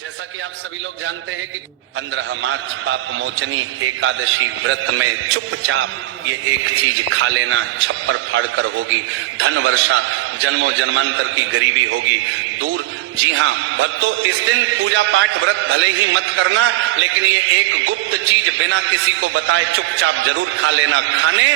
जैसा कि आप सभी लोग जानते हैं कि 15 मार्च पाप मोचनी एकादशी व्रत में चुपचाप ये एक चीज खा लेना छप्पर फाड़कर होगी, धन वर्षा, जन्मों जन्मांतर की गरीबी होगी दूर। जी हाँ भक्तों, इस दिन पूजा पाठ व्रत भले ही मत करना, लेकिन ये एक गुप्त चीज बिना किसी को बताए चुपचाप जरूर खा लेना। खाने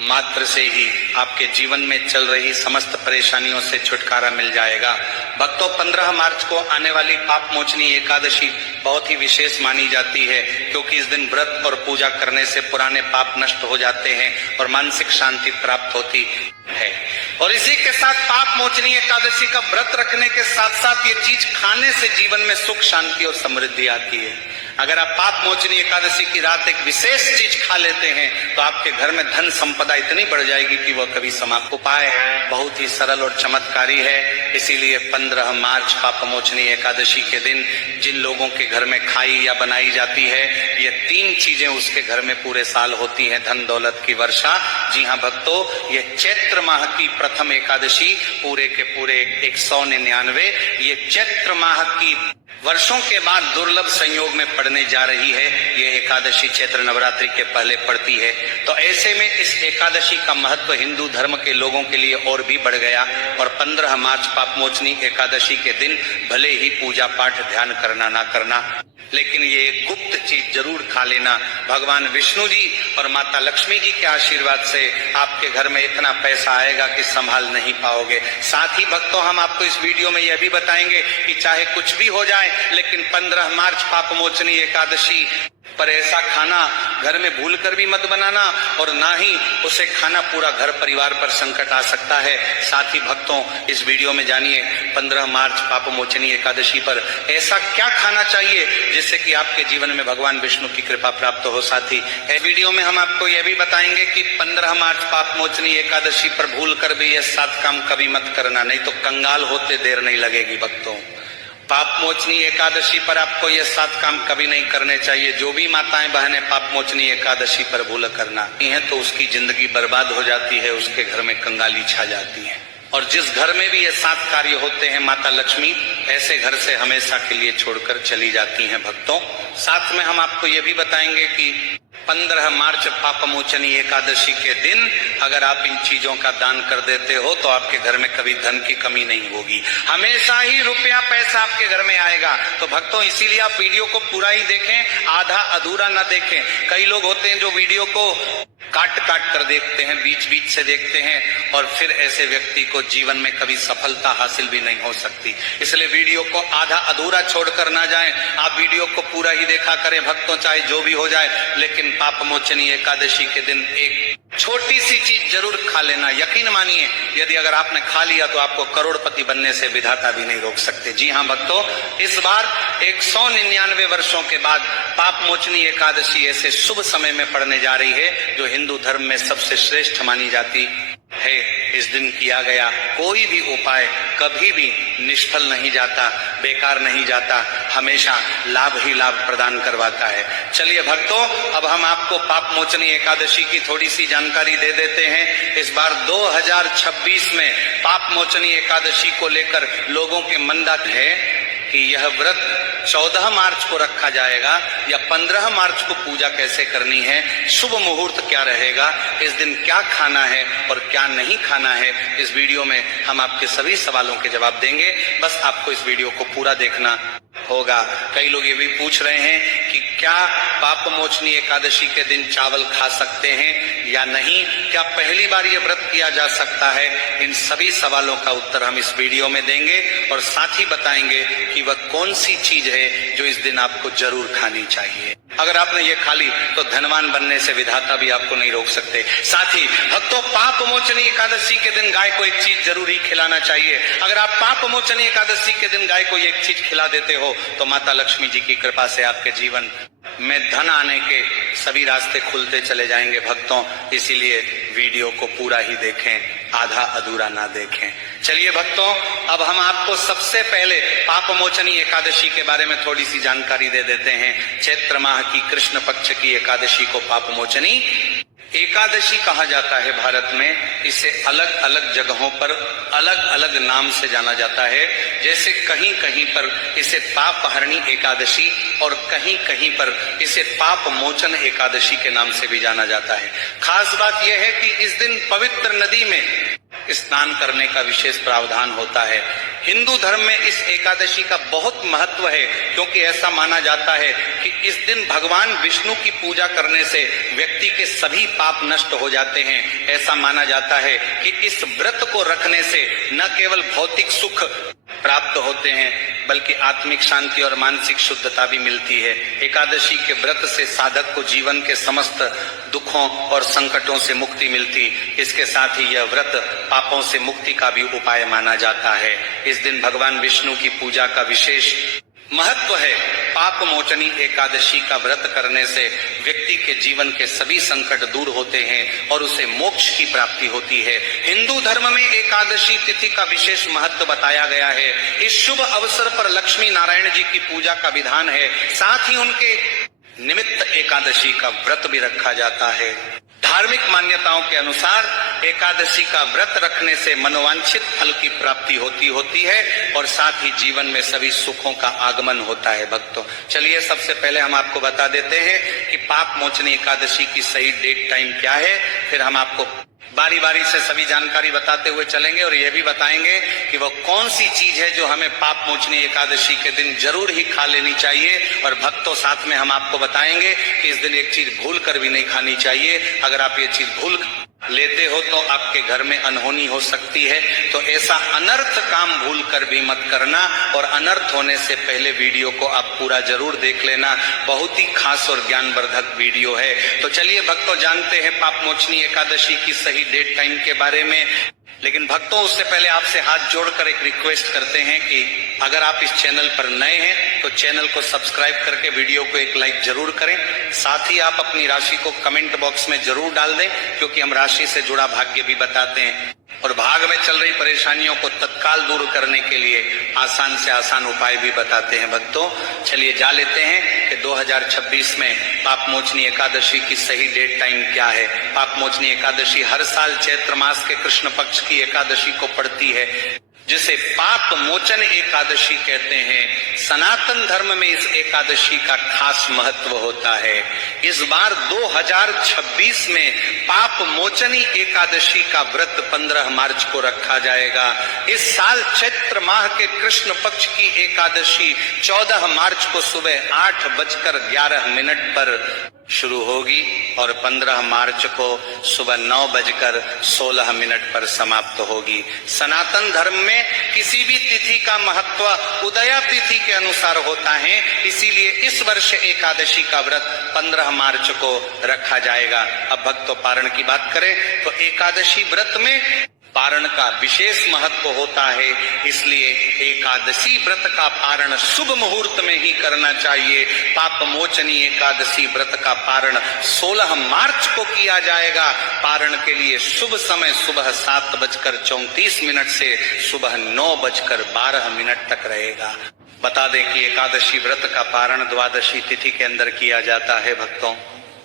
मात्र से ही आपके जीवन में चल रही समस्त परेशानियों से छुटकारा मिल जाएगा। भक्तों, 15 मार्च को आने वाली पाप मोचनी एकादशी बहुत ही विशेष मानी जाती है, क्योंकि इस दिन व्रत और पूजा करने से पुराने पाप नष्ट हो जाते हैं और मानसिक शांति प्राप्त होती है। और इसी के साथ पाप मोचनी एकादशी का व्रत रखने के साथ साथ ये चीज खाने से जीवन में सुख, शांति और समृद्धि आती है। अगर आप पाप मोचनी एकादशी की रात एक विशेष चीज खा लेते हैं तो आपके घर में धन संपदा इतनी बढ़ जाएगी कि वह कभी समाप्त। उपाय बहुत ही सरल और चमत्कारी है, इसीलिए 15 मार्च पाप मोचनी एकादशी के दिन जिन लोगों के घर में खाई या बनाई जाती है, ये 3 चीजें उसके घर में पूरे साल होती हैं। धन दौलत की वर्षा। जी हाँ भक्तों, ये चैत्र माह की प्रथम एकादशी पूरे के पूरे 199 ये चैत्र माह की वर्षों के बाद दुर्लभ संयोग में पड़ने जा रही है। ये एकादशी चैत्र नवरात्रि के पहले पड़ती है, तो ऐसे में इस एकादशी का महत्व हिंदू धर्म के लोगों के लिए और भी बढ़ गया। और 15 मार्च पापमोचनी एकादशी के दिन भले ही पूजा पाठ ध्यान करना ना करना, लेकिन ये एक गुप्त चीज जरूर खा लेना। भगवान विष्णु जी और माता लक्ष्मी जी के आशीर्वाद से आपके घर में इतना पैसा आएगा कि संभाल नहीं पाओगे। साथ ही भक्तों, हम आपको इस वीडियो में यह भी बताएंगे कि चाहे कुछ भी हो जाए, लेकिन 15 मार्च पापमोचनी एकादशी पर ऐसा खाना घर में भूलकर भी मत बनाना, और ना ही उसे खाना पूरा घर परिवार पर संकट आ सकता है। साथ ही भक्तों, इस वीडियो में जानिए 15 मार्च पापमोचनी एकादशी पर ऐसा क्या खाना चाहिए जिससे कि आपके जीवन में भगवान विष्णु की कृपा प्राप्त हो। साथ ही इस वीडियो में हम आपको यह भी बताएंगे कि 15 मार्च पापमोचनी एकादशी पर भूल कर भी ये 7 काम कभी मत करना, नहीं तो कंगाल होते देर नहीं लगेगी। भक्तों, पाप मोचनी एकादशी पर आपको ये 7 काम कभी नहीं करने चाहिए। जो भी माताएं बहनें पाप मोचनी एकादशी पर भूल करना है तो उसकी जिंदगी बर्बाद हो जाती है, उसके घर में कंगाली छा जाती है। और जिस घर में भी ये 7 कार्य होते हैं, माता लक्ष्मी ऐसे घर से हमेशा के लिए छोड़कर चली जाती हैं। भक्तों, साथ में हम आपको ये भी बताएंगे कि 15 मार्च पापमोचनी एकादशी के दिन अगर आप इन चीजों का दान कर देते हो तो आपके घर में कभी धन की कमी नहीं होगी, हमेशा ही रुपया पैसा आपके घर में आएगा। तो भक्तों, इसीलिए आप वीडियो को पूरा ही देखें, आधा अधूरा ना देखें। कई लोग होते हैं जो वीडियो को काट काट कर देखते हैं, बीच बीच से देखते हैं, और फिर ऐसे व्यक्ति को जीवन में कभी सफलता हासिल भी नहीं हो सकती। इसलिए वीडियो को आधा अधूरा छोड़कर ना जाएं, आप वीडियो को पूरा ही देखा करें भक्तों, चाहे जो भी हो जाए। लेकिन पापमोचनी एकादशी के दिन एक छोटी सी चीज जरूर खा लेना। यकीन मानिए, यदि अगर आपने खा लिया तो आपको करोड़पति बनने से विधाता भी नहीं रोक सकते। जी हाँ भक्तों, इस बार 199 वर्षों के बाद पापमोचनी एकादशी ऐसे शुभ समय में पड़ने जा रही है जो हिंदू धर्म में सबसे श्रेष्ठ मानी जाती है। इस दिन किया गया कोई भी उपाय कभी भी निष्फल नहीं जाता, बेकार नहीं जाता, हमेशा लाभ ही लाभ प्रदान करवाता है। चलिए भक्तों, अब हम आपको पाप मोचनी एकादशी की थोड़ी सी जानकारी दे देते हैं। इस बार 2026 में पाप मोचनी एकादशी को लेकर लोगों के मंदात है कि यह व्रत 14 मार्च को रखा जाएगा या 15 मार्च को पूजा कैसे करनी है, शुभ मुहूर्त क्या रहेगा, इस दिन क्या खाना है और क्या नहीं खाना है। इस वीडियो में हम आपके सभी सवालों के जवाब देंगे, बस आपको इस वीडियो को पूरा देखना होगा। कई लोग ये भी पूछ रहे हैं कि क्या पापमोचनी एकादशी के दिन चावल खा सकते हैं या नहीं, क्या पहली बार ये व्रत किया जा सकता है। इन सभी सवालों का उत्तर हम इस वीडियो में देंगे, और साथ ही बताएंगे कि वह कौन सी चीज है जो इस दिन आपको जरूर खानी चाहिए। अगर आपने ये खा ली तो धनवान बनने से विधाता भी आपको नहीं रोक सकते। साथ ही भक्तों, पापमोचनी एकादशी के दिन गाय को एक चीज जरूर ही खिलाना चाहिए। अगर आप पापमोचनी एकादशी के दिन गाय को एक चीज खिला देते हो तो माता लक्ष्मी जी की कृपा से आपके जीवन में धन आने के सभी रास्ते खुलते चले जाएंगे। भक्तों, इसीलिए वीडियो को पूरा ही देखें, आधा अधूरा ना देखें। चलिए भक्तों, अब हम आपको सबसे पहले पापमोचनी एकादशी के बारे में थोड़ी सी जानकारी दे देते हैं। चैत्र माह की कृष्ण पक्ष की एकादशी को पापमोचनी एकादशी कहा जाता है भारत में। इसे अलग अलग जगहों पर अलग अलग नाम से जाना जाता है। जैसे कहीं कहीं पर इसे पाप हरणी एकादशी और कहीं कहीं पर इसे पाप मोचन एकादशी के नाम से भी जाना जाता है। खास बात यह है कि इस दिन पवित्र नदी में स्नान करने का विशेष प्रावधान होता है। हिंदू धर्म में इस एकादशी का बहुत महत्व है, क्योंकि ऐसा माना जाता है कि इस दिन भगवान विष्णु की पूजा करने से व्यक्ति के सभी पाप नष्ट हो जाते हैं। ऐसा माना जाता है कि इस व्रत को रखने से न केवल भौतिक सुख प्राप्त होते हैं, बल्कि आत्मिक शांति और मानसिक शुद्धता भी मिलती है। एकादशी के व्रत से साधक को जीवन के समस्त दुखों और संकटों से मुक्ति मिलती। इसके साथ ही यह व्रत पापों से मुक्ति का भी उपाय माना जाता है। इस दिन भगवान विष्णु की पूजा का विशेष महत्व है। पाप मोचनी एकादशी का व्रत करने से व्यक्ति के जीवन के सभी संकट दूर होते हैं और उसे मोक्ष की प्राप्ति होती है। हिंदू धर्म में एकादशी तिथि का विशेष महत्व बताया गया है। इस शुभ अवसर पर लक्ष्मी नारायण जी की पूजा का विधान है। साथ ही उनके निमित्त एकादशी का व्रत भी रखा जाता है। धार्मिक मान्यताओं के अनुसार एकादशी का व्रत रखने से मनोवांछित फल की प्राप्ति होती है और साथ ही जीवन में सभी सुखों का आगमन होता है। भक्तों, चलिए सबसे पहले हम आपको बता देते हैं कि पाप मोचनी एकादशी की सही डेट टाइम क्या है। फिर हम आपको बारी बारी से सभी जानकारी बताते हुए चलेंगे और यह भी बताएंगे कि वो कौन सी चीज है जो हमें पाप मोचनी एकादशी के दिन जरूर ही खा लेनी चाहिए। और भक्तों, साथ में हम आपको बताएंगे कि इस दिन एक चीज भूल कर भी नहीं खानी चाहिए। अगर आप ये चीज भूल लेते हो तो आपके घर में अनहोनी हो सकती है। तो ऐसा अनर्थ काम भूल कर भी मत करना और अनर्थ होने से पहले वीडियो को आप पूरा जरूर देख लेना। बहुत ही खास और ज्ञानवर्धक वीडियो है। तो चलिए भक्तों, जानते हैं पाप मोचनी एकादशी की सही डेट टाइम के बारे में। लेकिन भक्तों, उससे पहले आपसे हाथ जोड़कर एक रिक्वेस्ट करते हैं कि अगर आप इस चैनल पर नए हैं तो चैनल को सब्सक्राइब करके वीडियो को एक लाइक जरूर करें। साथ ही आप अपनी राशि को कमेंट बॉक्स में जरूर डाल दें, क्योंकि हम राशि से जुड़ा भाग्य भी बताते हैं और भाग में चल रही परेशानियों को तत्काल दूर करने के लिए आसान से आसान उपाय भी बताते हैं। भक्तों, चलिए जा लेते हैं कि 2026 में पाप मोचनी एकादशी की सही डेट टाइम क्या है। पाप मोचनी एकादशी हर साल चैत्र मास के कृष्ण पक्ष की एकादशी को पड़ती है, जिसे पाप मोचन एकादशी कहते हैं। सनातन धर्म में इस एकादशी का खास महत्व होता है। इस बार 2026 में पाप मोचनी एकादशी का व्रत 15 मार्च को रखा जाएगा। इस साल चैत्र माह के कृष्ण पक्ष की एकादशी 14 मार्च को सुबह 8:11 पर शुरू होगी और 15 मार्च को सुबह 9:16 पर समाप्त होगी। सनातन धर्म में किसी भी तिथि का महत्व उदया तिथि के अनुसार होता है, इसीलिए इस वर्ष एकादशी का व्रत 15 मार्च को रखा जाएगा। अब भक्तों, पारण की बात करें तो एकादशी व्रत में पारण का विशेष महत्व होता है। इसलिए एकादशी व्रत का पारण शुभ मुहूर्त में ही करना चाहिए। पाप मोचनी एकादशी व्रत का पारण 16 मार्च को किया जाएगा। पारण के लिए शुभ समय सुबह 7:34 से सुबह 9:12 तक रहेगा। बता दें कि एकादशी व्रत का पारण द्वादशी तिथि के अंदर किया जाता है। भक्तों,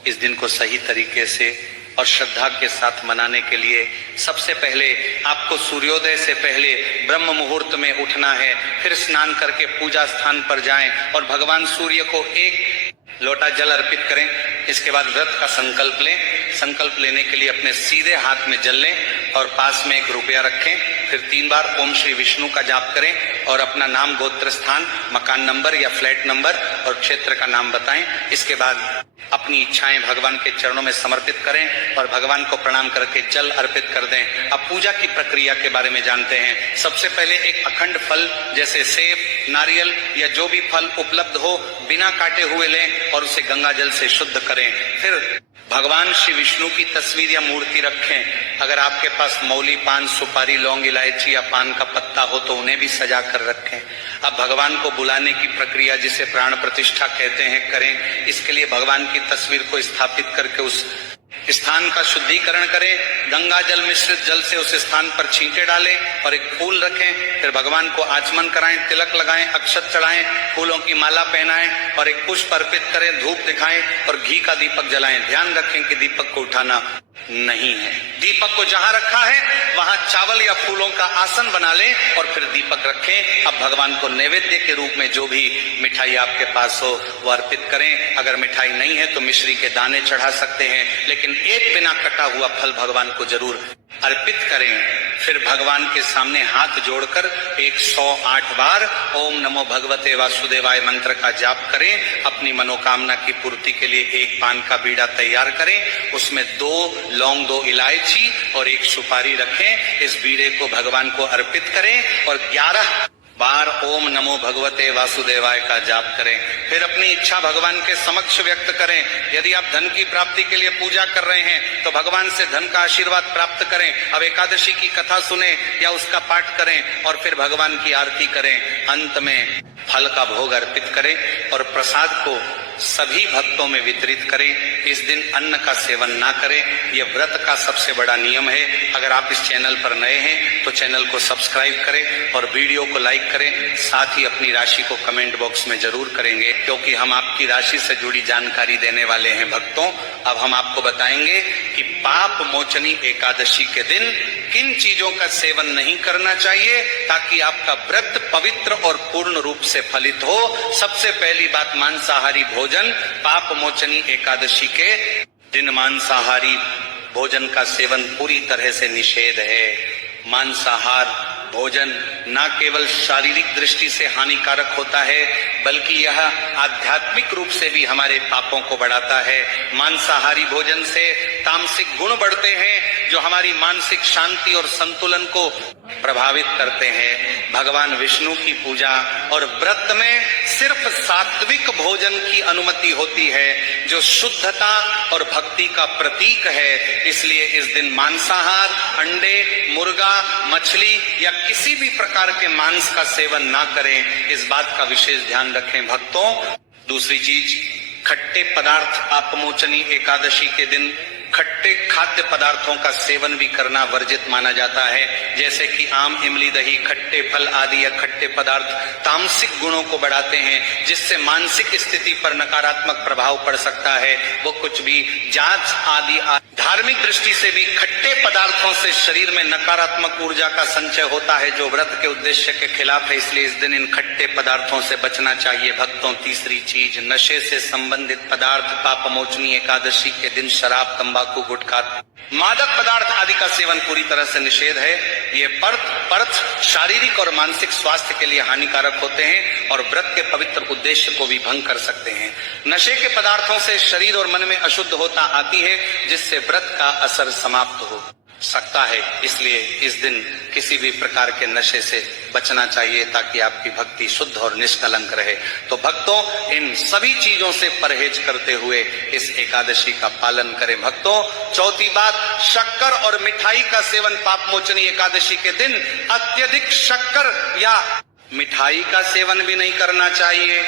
इस दिन को सही तरीके से और श्रद्धा के साथ मनाने के लिए सबसे पहले आपको सूर्योदय से पहले ब्रह्म मुहूर्त में उठना है। फिर स्नान करके पूजा स्थान पर जाएं और भगवान सूर्य को एक लोटा जल अर्पित करें। इसके बाद व्रत का संकल्प लें। संकल्प लेने के लिए अपने सीधे हाथ में जल लें और पास में 1 रुपया रखें। फिर 3 बार ओम श्री विष्णु का जाप करें और अपना नाम, गोत्र, स्थान, मकान नंबर या फ्लैट नंबर और क्षेत्र का नाम बताएं। इसके बाद अपनी इच्छाएं भगवान के चरणों में समर्पित करें और भगवान को प्रणाम करके जल अर्पित कर दें। अब पूजा की प्रक्रिया के बारे में जानते हैं। सबसे पहले एक अखंड फल जैसे सेब, नारियल या जो भी फल उपलब्ध हो बिना काटे हुए लें और उसे गंगा जल से शुद्ध करें। फिर भगवान श्री विष्णु की तस्वीर या मूर्ति रखें। अगर आपके पास मौली, पान, सुपारी, लौंग, इलायची या पान का पत्ता हो तो उन्हें भी सजा कर रखें। अब भगवान को बुलाने की प्रक्रिया, जिसे प्राण प्रतिष्ठा कहते हैं, करें। इसके लिए भगवान की तस्वीर को स्थापित करके उस स्थान का शुद्धिकरण करें। गंगा जल मिश्रित जल से उस स्थान पर छींटे डालें और एक फूल रखें। फिर भगवान को आचमन कराएं, तिलक लगाएं, अक्षत चढ़ाएं, फूलों की माला पहनाएं और एक पुष्प अर्पित करें, धूप दिखाएं और घी का दीपक जलाएं। ध्यान रखें कि दीपक को उठाना नहीं है। दीपक को जहां रखा है वहां चावल या फूलों का आसन बना लें और फिर दीपक रखें। अब भगवान को नैवेद्य के रूप में जो भी मिठाई आपके पास हो वो अर्पित करें। अगर मिठाई नहीं है तो मिश्री के दाने चढ़ा सकते हैं, लेकिन एक बिना कटा हुआ फल भगवान को जरूर अर्पित करें। फिर भगवान के सामने हाथ जोड़कर 108 बार ओम नमो भगवते वासुदेवाय मंत्र का जाप करें। अपनी मनोकामना की पूर्ति के लिए एक पान का बीड़ा तैयार करें, उसमें 2 लौंग 2 इलायची और 1 सुपारी रखें। इस बीड़े को भगवान को अर्पित करें और 11 बार ओम नमो भगवते वासुदेवाय का जाप करें। फिर अपनी इच्छा भगवान के समक्ष व्यक्त करें। यदि आप धन की प्राप्ति के लिए पूजा कर रहे हैं तो भगवान से धन का आशीर्वाद प्राप्त करें। अब एकादशी की कथा सुने या उसका पाठ करें और फिर भगवान की आरती करें। अंत में फल का भोग अर्पित करें और प्रसाद को सभी भक्तों में वितरित करें। इस दिन अन्न का सेवन ना करें, यह व्रत का सबसे बड़ा नियम है। अगर आप इस चैनल पर नए हैं तो चैनल को सब्सक्राइब करें और वीडियो को लाइक करें। साथ ही अपनी राशि को कमेंट बॉक्स में जरूर करेंगे, क्योंकि हम आपकी राशि से जुड़ी जानकारी देने वाले हैं। भक्तों, अब हम आपको बताएंगे कि पाप मोचनी एकादशी के दिन किन चीजों का सेवन नहीं करना चाहिए ताकि आपका व्रत पवित्र और पूर्ण रूप से फलित हो। सबसे पहली बात, मांसाहारी भोजन। पाप मोचनी एकादशी के दिन मांसाहारी भोजन का सेवन पूरी तरह से निषेध है। मांसाहार भोजन न केवल शारीरिक दृष्टि से हानिकारक होता है, बल्कि यह आध्यात्मिक रूप से भी हमारे पापों को बढ़ाता है। मांसाहारी भोजन से तामसिक गुण बढ़ते हैं जो हमारी मानसिक शांति और संतुलन को प्रभावित करते हैं। भगवान विष्णु की पूजा और व्रत में सिर्फ सात्विक भोजन की अनुमति होती है, जो शुद्धता और भक्ति का प्रतीक है। इसलिए इस दिन मांसाहार, अंडे, मुर्गा, मछली या किसी भी प्रकार के मांस का सेवन ना करें। इस बात का विशेष ध्यान रखें भक्तों। दूसरी चीज, खट्टे पदार्थ पापमोचनी एकादशी के दिन खट्टे खाद्य पदार्थों का सेवन भी करना वर्जित माना जाता है। जैसे कि आम, इमली, दही, खट्टे फल आदि या खट्टे पदार्थ तामसिक गुणों को बढ़ाते हैं, जिससे मानसिक स्थिति पर नकारात्मक प्रभाव पड़ सकता है। वो कुछ भी जांच आदि धार्मिक दृष्टि से भी खट्टे पदार्थों से शरीर में नकारात्मक ऊर्जा का संचय होता है, जो व्रत के उद्देश्य के खिलाफ है। इसलिए इस दिन इन खट्टे पदार्थों से बचना चाहिए भक्तों। तीसरी चीज, नशे से संबंधित पदार्थ पापमोचनी एकादशी के दिन शराब, तंबाकू, गुटखा, मादक पदार्थ आदि का सेवन पूरी तरह से निषेध है। ये परथ शारीरिक और मानसिक स्वास्थ्य के लिए हानिकारक होते हैं और व्रत के पवित्र उद्देश्य को भी भंग कर सकते हैं। नशे के पदार्थों से शरीर और मन में अशुद्धता आती है, जिससे व्रत का असर समाप्त हो सकता है। इसलिए इस दिन किसी भी प्रकार के नशे से बचना चाहिए ताकि आपकी भक्ति शुद्ध और निष्कलंक रहे। तो भक्तों, इन सभी चीजों से परहेज करते हुए इस एकादशी का पालन करें भक्तों। चौथी बात, शक्कर और मिठाई का सेवन पापमोचनी एकादशी के दिन अत्यधिक शक्कर या मिठाई का सेवन भी नहीं करना चाहिए।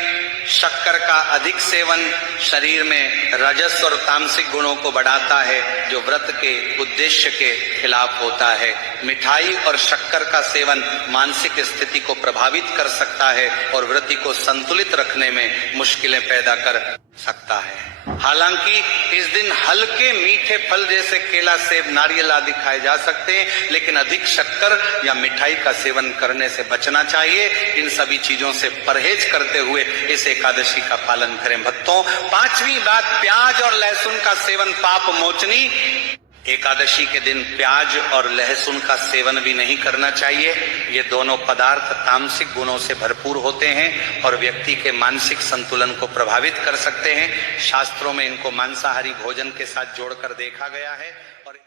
शक्कर का अधिक सेवन शरीर में रजस और तामसिक गुणों को बढ़ाता है, जो व्रत के उद्देश्य के खिलाफ होता है। मिठाई और शक्कर का सेवन मानसिक स्थिति को प्रभावित कर सकता है और व्रति को संतुलित रखने में मुश्किलें पैदा कर सकता है। हालांकि इस दिन हल्के मीठे फल जैसे केला, सेब, नारियल आदि खाए जा सकते हैं, लेकिन अधिक शक्कर या मिठाई का सेवन करने से बचना चाहिए। इन सभी चीजों से परहेज करते हुए इस एकादशी का पालन करें भक्तों। पांचवी बात, प्याज और लहसुन का सेवन पाप मोचनी एकादशी के दिन प्याज और लहसुन का सेवन भी नहीं करना चाहिए। ये दोनों पदार्थ तामसिक गुणों से भरपूर होते हैं और व्यक्ति के मानसिक संतुलन को प्रभावित कर सकते हैं। शास्त्रों में इनको मांसाहारी भोजन के साथ जोड़कर देखा गया है और